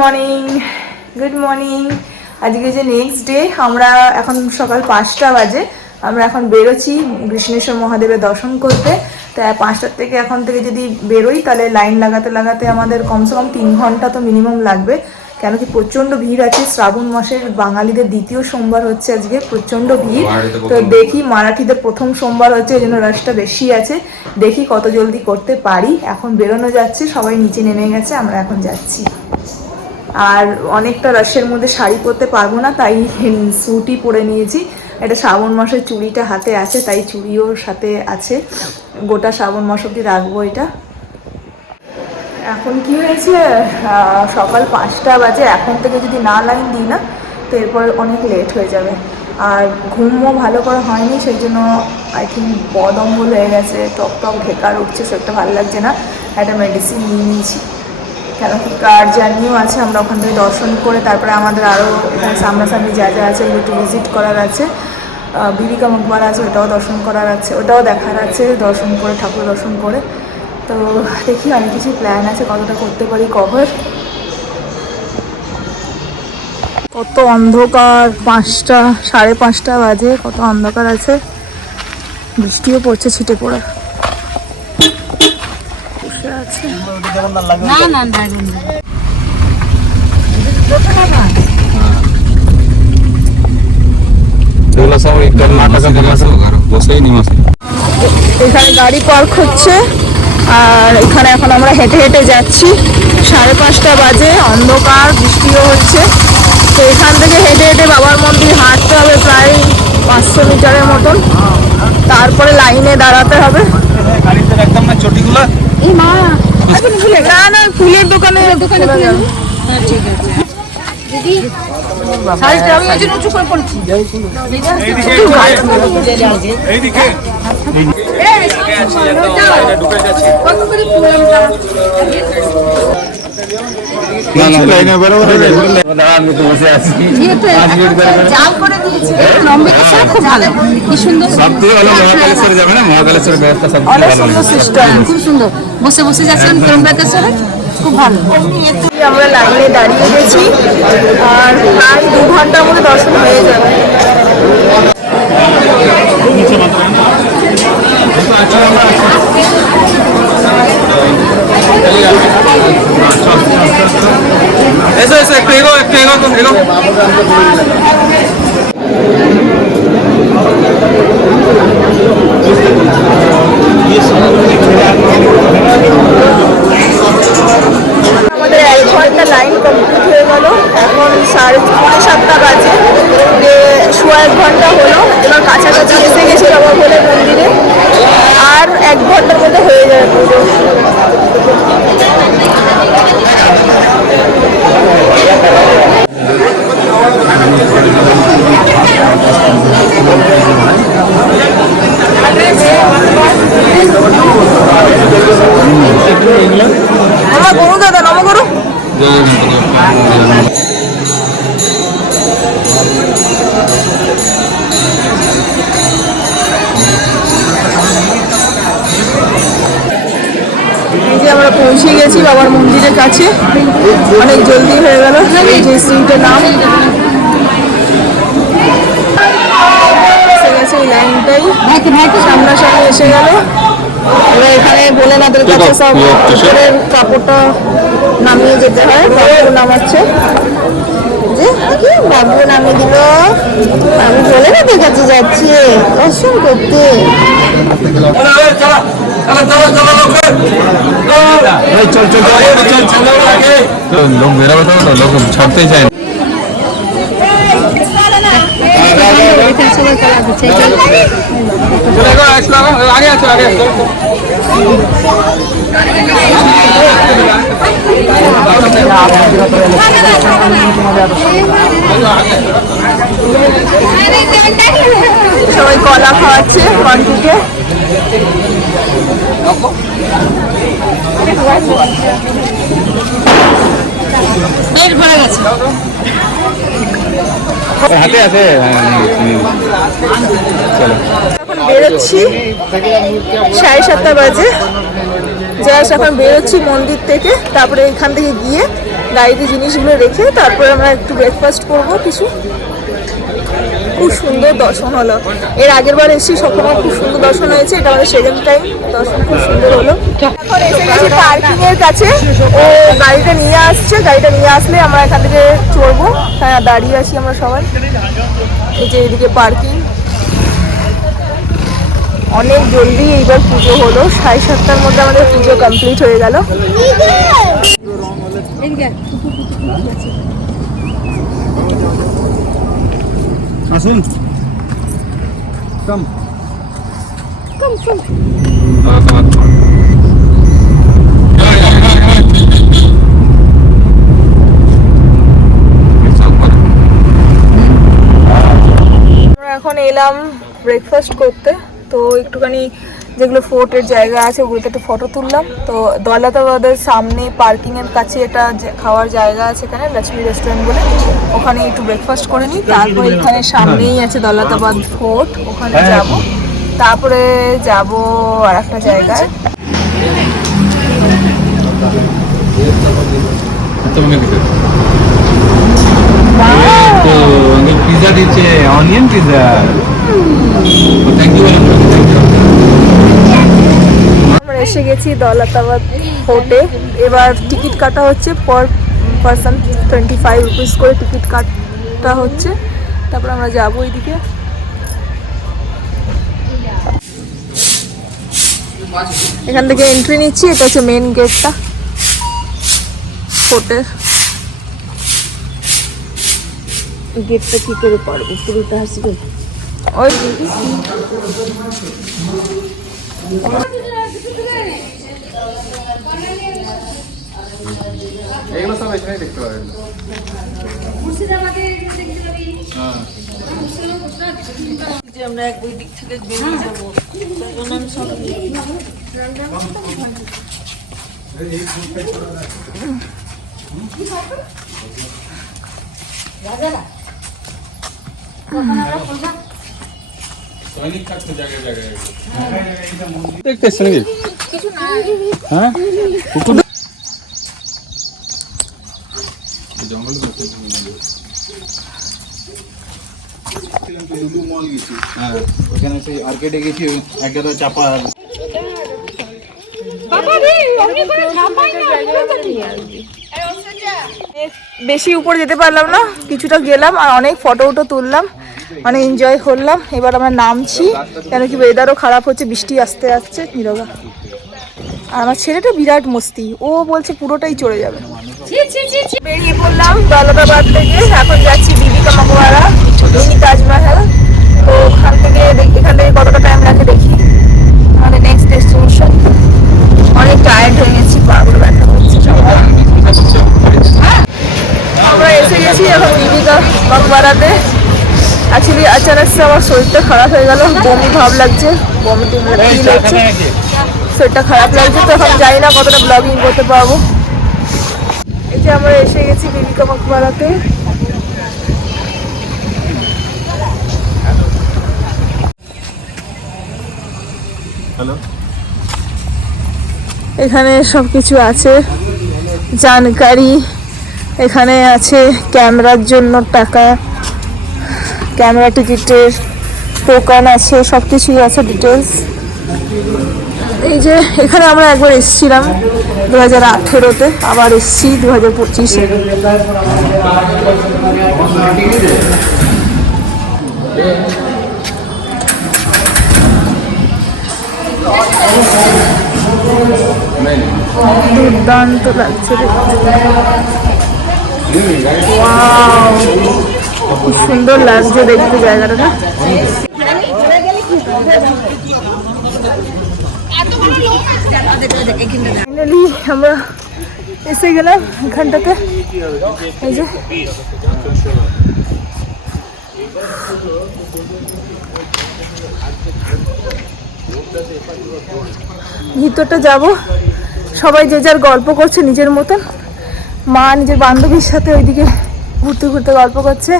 Morning, good morning. আজকে যে next day, আমরা এখন সকাল 5টা বাজে। আমরা এখন বেরোচ্ছি কৃষ্ণেশ্বর মহাদেবের দর্শন করতে। তাই 5টার থেকে এখন থেকে যদি বেরোই তাহলে লাইন লাগাতে লাগাতে আমাদের কমসে কম 3 ঘন্টা তো মিনিমাম লাগবে, কেন কি প্রচণ্ড ভিড় আছে। শ্রাবণ মাসের বাঙালিদের দ্বিতীয় সোমবার হচ্ছে আজকে, প্রচণ্ড ভিড়। তো দেখি মারাঠিদের প্রথম সোমবার হচ্ছে, এই জন্য রাশটা বেশি আছে। দেখি কত জলদি করতে পারি। এখন বেরোনো যাচ্ছে, সবাই নিচে নেমে গেছে, আমরা এখন যাচ্ছি। আর অনেকটা রাশের মধ্যে শাড়ি পরতে পারবো না, তাই স্যুটই পরে নিয়েছি। এটা শ্রাবণ মাসের চুড়িটা হাতে আছে, তাই চুড়িও সাথে আছে। গোটা শ্রাবণ মাস অবধি রাখবো এটা। এখন কি হয়েছে, সকাল 5টা বাজে। এখন থেকে যদি না লাইন দিই না তো এরপর অনেক লেট হয়ে যাবে। আর ঘুমও ভালো করে হয়নি, সেই জন্য আই থিঙ্ক বদম্বল হয়ে গেছে, টক টক ঢেকার উঠছে, সেটা ভালো লাগছে না। একটা মেডিসিন নিয়ে নিয়েছি, কেন কি কার জার্নিও আছে। আমরা ওখান থেকে দর্শন করে তারপরে আমাদের আরও এখানে সামনাসামনি যা যা আছে ওগুলো একটু ভিজিট করার আছে। বিবিকা মকবরা আছে, ওটাও দর্শন করার আছে, ওটাও দেখার আছে, দর্শন করে ঠাকুর দর্শন করে। তো দেখি অনেক কিছু প্ল্যান আছে, কতটা করতে পারি কভার। কত অন্ধকার, 5টা 5:30 বাজে, কত অন্ধকার আছে। বৃষ্টিও পড়ছে ছিটে পড়া। বসে আছে এখানে গাড়ি পার্ক হচ্ছে। আর এখানে এখন আমরা হেঁটে হেঁটে যাচ্ছি। 5:30 বাজে, অন্ধকার, বৃষ্টিও হচ্ছে। তো এখান থেকে হেঁটে হেঁটে বাবার মন্দির হাঁটতে হবে প্রায় 500 মিটারের মতন। তারপরে লাইনে দাঁড়াতে হবে। না না, ফুলের দোকানে খোলা যাবে। ঠিক আছে দিদি, শাড়িটা আমি ওই জন্য উঁচু করে পড়ছি। খুব সুন্দর বসে বসে যাচ্ছেন খুব ভালো। আমরা লাইনে দাঁড়িয়ে গেছি, আর প্রায় 2 ঘন্টার মধ্যে দর্শন হয়ে যাবে। একটু এগো আমাদের 1 ঘন্টা লাইন কমপ্লিট হয়ে গেল। এখন 7:30 বাজে, 1.5 ঘন্টা হলো। এবার কাছাকাছি এসে গেছি বাবা বলে মন্দিরে। আর 1 ঘন্টার মধ্যে হয়ে যাবে পুজো। আমার গরু দাদা নম করো। আমরা পৌঁছে গেছি বাবার মন্দিরের কাছে, অনেক জলদি হয়ে গেল। এই যে স্ট্রিটের নাম এসে গেছে, এই লাইনটাই সামনাসামনি এসে গেল। এবার এখানে ভোলেনাথের কাছে সব উপরের কাপড়টা নামিয়ে যেতে হয়। বাবু নামাচ্ছে, যে দেখি বাবু নামিয়ে দিল। আমি ভোলেনাথের কাছে যাচ্ছি দর্শন করতে। লোক বেরোবে তো, লোক ছাড়তেই চায় না। সবাই কলা খাওয়াচ্ছে মন্দিরে। পেট ভরে গেছে। হাতে আছে। এখন বেরোচ্ছি 7:30 বাজে। জাস্ট এখন বেরোচ্ছি মন্দির থেকে, তারপরে এখান থেকে গিয়ে গাড়িতে জিনিসগুলো রেখে তারপরে আমরা একটু ব্রেকফাস্ট করবো কিছু। খুব সুন্দর দর্শন হলো। এর আগের বার এসেছি সবসময় খুব সুন্দর দর্শন হয়েছে, এটা আমাদের সেকেন্ড টাইম, দর্শন খুব সুন্দর হলো। এখন এসে গেছি পার্কিং এর কাছে, ও গাড়িটা নিয়ে আসছে, গাড়িটা নিয়ে আসলে আমরা এখান থেকে চড়বো। হ্যাঁ, দাঁড়িয়ে আছি আমরা সবাই। এই যে এদিকে পার্কিং। অনেক জলদি এইবার পুজো হলো, 7:30টার মধ্যে আমাদের পুজো কমপ্লিট হয়ে গেল। আসুন, কম কম কম। আমরা এখন এলাম ব্রেকফাস্ট করতে, তো একটুখানি যেগুলো ফোর্টের জায়গা আছে ওগুলোতে একটু ফটো তুললাম। তো দৌলতাবাদের সামনে পার্কিং এর কাছে একটা খাওয়ার জায়গা আছে, এখানে লক্ষ্মী রেস্টুরেন্ট বলে, ওখানে একটু ব্রেকফাস্ট করে নিই। তারপরে এখানে সামনেই আছে দৌলতাবাদ ফোর্ট, ওখানে যাব। তারপরে যাব আর একটা জায়গায়। तो अंकल पिज्जा दीजिए, ऑनियन पिज्जा। Thank you. আমরা এসে গেছি দৌলতাবাদ ফোর্টে। এবার টিকিট কাটা হচ্ছে, পার পারসন 25 রুপিস করে টিকিট কাটা হচ্ছে। তারপর আমরা যাবো এইদিকে। এখান থেকে এন্ট্রি নিচ্ছি, এটা হচ্ছে মেন গেটটা ফোর্টের। গেটটা কি করে পারবো পুরোটা আসবে ওই এগুলো সব এখানেই দেখতে পাবেন। আমরা এক ওই দিক থেকে বেরিয়ে যাবো, তাই জন্য আমি সব দেখতে এসছেন নাকি? হ্যাঁ, কুকুর জঙ্গল হ্যাঁ, ওখানে সেই আর্কেডে গেছি, একটা চাপা বেশি উপরে যেতে পারলাম না, কিছুটা গেলাম আর অনেক ফটো উটো তুললাম, অনেক এনজয় করলাম। এবার আমরা নামছি, কেন কি ওয়েদারও খারাপ হচ্ছে, বৃষ্টি আসতে আসছে নিরোগা। আর আমার ছেলেটা বিরাট মস্তি, ও বলছে পুরোটাই চড়ে যাবে। বেরিয়ে পড়লাম দৌলতাবাদ থেকে, এখন যাচ্ছি বিবি কা মকবরা, মিনি তাজমহল। তো ওখান থেকে এখান থেকে কতটা টাইম লাগে দেখি। আমাদের নেক্সট ডেস্টিনেশন। অনেক টায়ার্ড হয়ে গেছি, পাগুলো ব্যথা হচ্ছে। আমরা এসে গেছি এখন বিবি কা মকবরাতে। অ্যাকচুয়ালি আচানক সে আমার শরীরটা খারাপ হয়ে গেল, বমি ভাব লাগছে, বমিটিং ফিল হচ্ছে, শরীরটা খারাপ লাগছে। তো এখন জানি না কতটা ব্লগিং করতে পারবো। এই যে আমরা এসে গেছি বিবি কা মকবরাতে। হ্যালো, এখানে সব কিছু আছে, জানকারি। এখানে আছে ক্যামেরার জন্য টাকা, ক্যামেরা টিকিটের টোকেন আছে, সব কিছুই আছে ডিটেলস। এই যে এখানে আমরা একবার এসেছিলাম 2018-তে, আবার এসেছি 2025-এ। দুর্দান্ত লাগছে দেখতে। ওয়াও, খুব সুন্দর লাগছে দেখতে জায়গাটা না? ফাইনালি আমরা এসে গেলাম এখানটাতে। এই যে ভিতরটা যাব, সবাই যে যার গল্প করছে নিজের মতন। মা নিজের বান্ধবীর সাথে ওইদিকে ঘুরতে ঘুরতে গল্প করছে,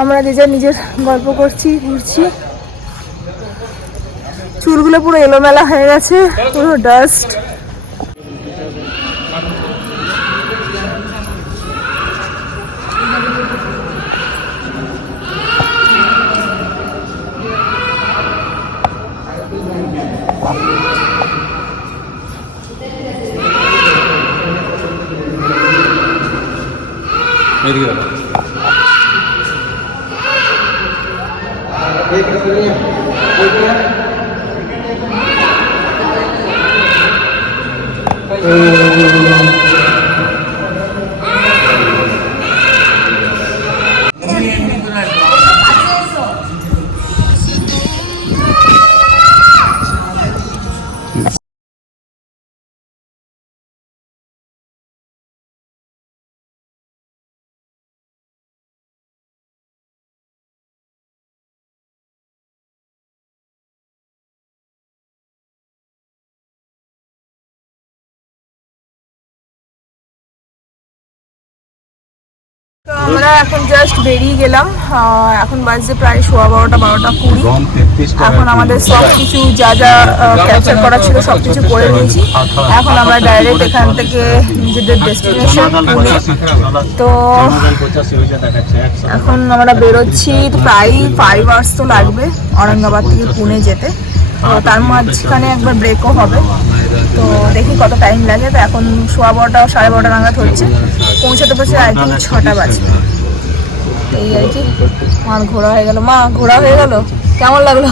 আমরা যে যার নিজের গল্প করছি, ঘুরছি। চুলগুলো পুরো এলোমেলা হয়ে গেছে, পুরো ডাস্ট। এদিকে দাও। তো আমরা এখন জাস্ট বেরিয়ে গেলাম। এখন বাজছে প্রায় 12:15 এখন আমাদের সব কিছু যা যা ক্যাপচার করা ছিল সব কিছু করে নিয়েছি। এখন আমরা ডাইরেক্ট এখান থেকে নিজেদের ডেস্টিনেশন পুনে। তো এখন আমরা বেরোচ্ছি, তো প্রায় 5 আওয়ার্স তো লাগবে ঔরঙ্গাবাদ থেকে পুনে যেতে। তো তার মাঝখানে একবার ব্রেকও হবে, তো দেখি কত টাইম লাগে। তো এখন 12:15 12:30 নাগাদ হচ্ছে, পৌঁছাতে পৌঁছে আই থিঙ্ক 6টা বাজবে। এই আর কি। আমার ঘোরা হয়ে গেল, মা ঘোরা হয়ে গেল, কেমন লাগলো?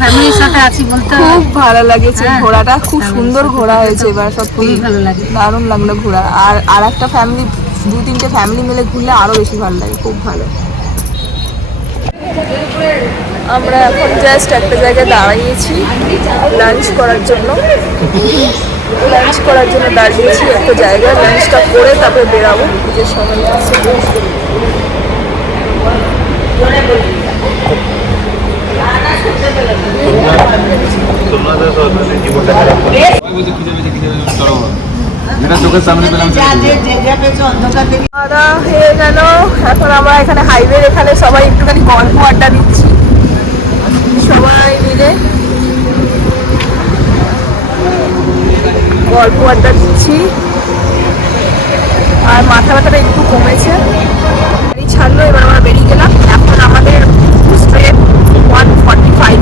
ফ্যামিলির সাথে আছি বলতে খুব ভালো লাগেছে ঘোরাটা, খুব সুন্দর ঘোরা হয়েছে এবার, সত্যি ভালো লাগে। দারুণ লাগলো ঘোরা। আর একটা ফ্যামিলি 2-3টে ফ্যামিলি মিলে ঘুরলে আরো বেশি ভালো লাগে, খুব ভালো। আমরা এখন জাস্ট একটা জায়গায় দাঁড়িয়েছি লাঞ্চ করার জন্য। দাঁড়িয়েছি একটা জায়গায়, লাঞ্চটা করে তারপরে বেরাবো নিজের সময় আছে। চোখের সামনে পেলাম। খাওয়া হয়ে গেল, এখন আমরা এখানে হাইওয়ের এখানে সবাই একটুখানি গল্প আড্ডা দিচ্ছি সবাই মিলে, আর মাথা ব্যথাটা একটু কমেছে। গাড়ি ছাড়লো, এবার আমরা বেরিয়ে গেলাম। এখন আমাদের ট্রেন 1:45